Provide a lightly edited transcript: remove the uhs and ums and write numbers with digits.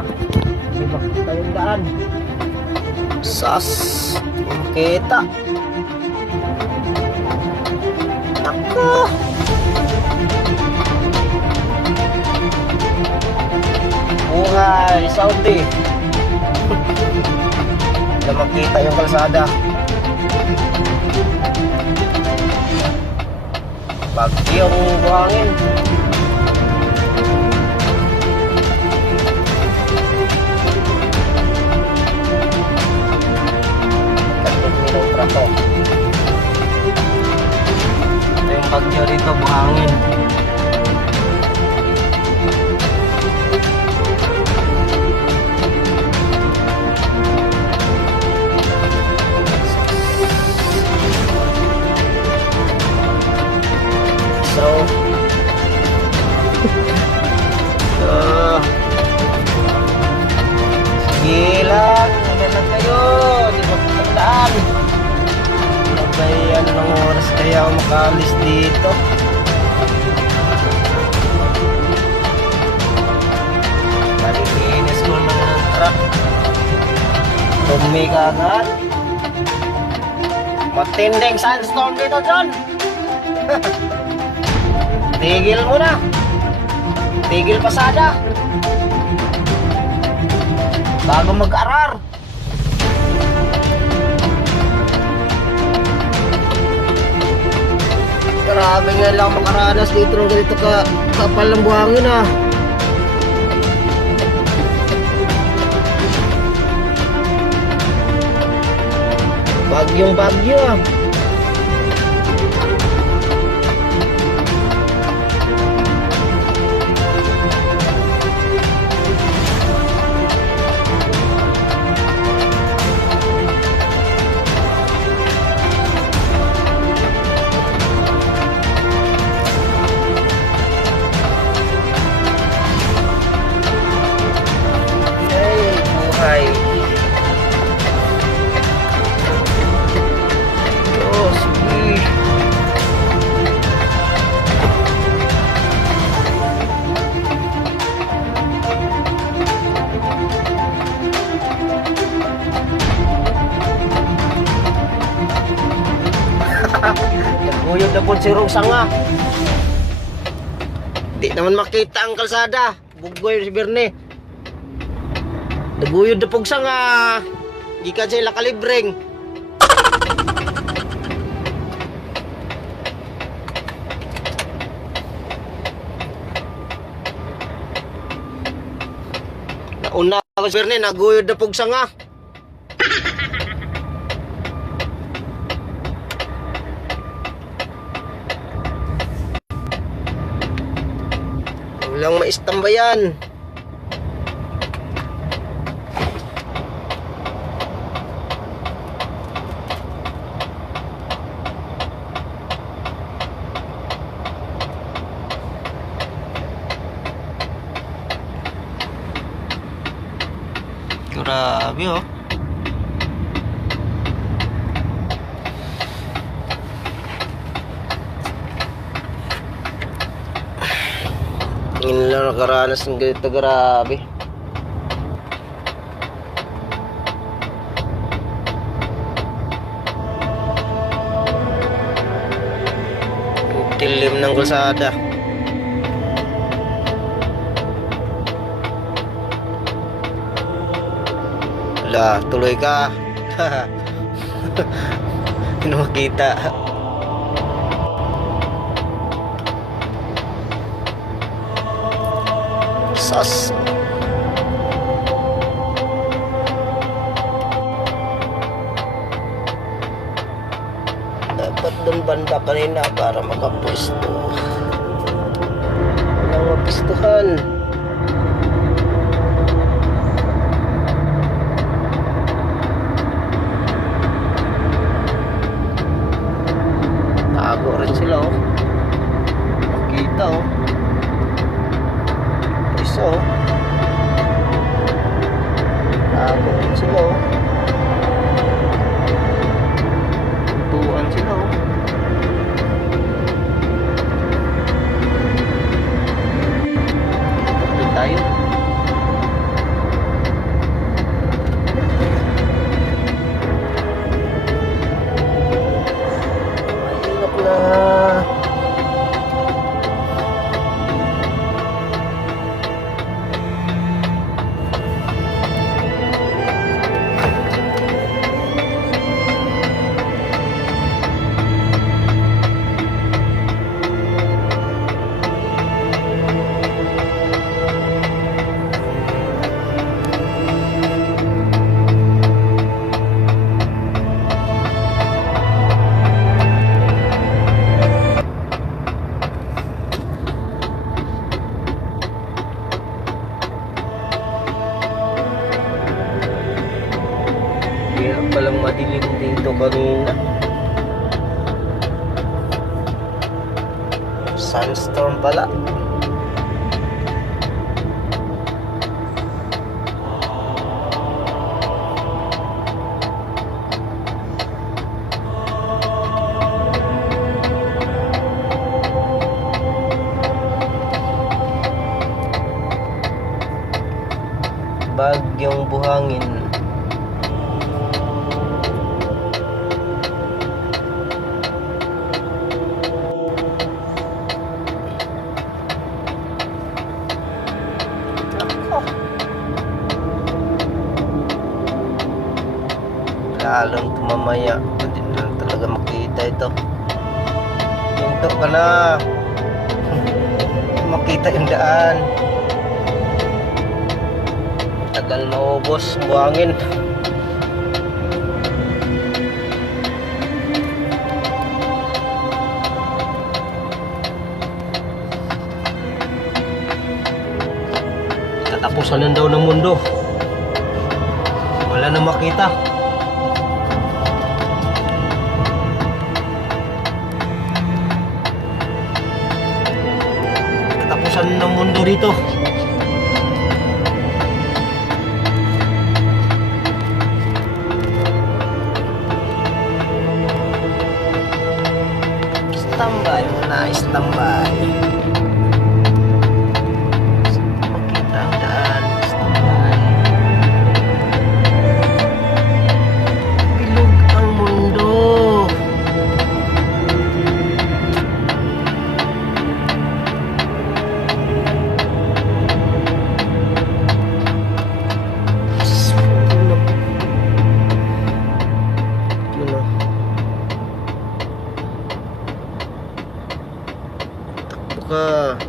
Hindi makita yung daan. Sas. Makita. Ako. Buhay, Saudi. Hindi makita yung kalsada. Bagyong buhangin. Ito yung bagyo rito, buhangin. So sige lang, magandang kayo, di ba pagdaan? Ano ng oras kaya ako makaalis dito? Nalikinis ko ng truck. Tumi ka agad. Matinding sandstorm dito, John. Tigil mo na. Tigil pasada bago mag-arar. Grabe nga lang makaranas dito ng ganito kapal ng buhangin ah. Bagyong bagyo ah. Naguyod na po si Rogsanga. Di naman makita ang kalsada. Bugoy si Berne. Naguyod na po sanga. Gikan sila kalibreng. Nauna ako si Berne. Naguyod na po sanga. Walang maistambayan. Grabe oh. Ngayon lang nakaranas ng ganito, grabe. Tilim ng kalsada. Wala, tuloy ka. Hindi makita. Sas. Dapat doon banda kanina para makapwesto. Walang mapwestuhan. Tago rin sila oh. Makita oh. Isa oh. Tago rin sila oh. Tuan sila oh. Tayo. palang madilim dito kanina. Sunstorm pala. Bagyong buhangin. Lalong tumamaya. Hindi na talaga makita ito. Hinto ka na. Makita yung daan. Tagal maubos buhangin. Katapusan daw ng mundo. Wala na makita. Katapusan ng mundo rito. Standby muna, standby. Makita ang daan, standby. Bilog ang mundo. Ka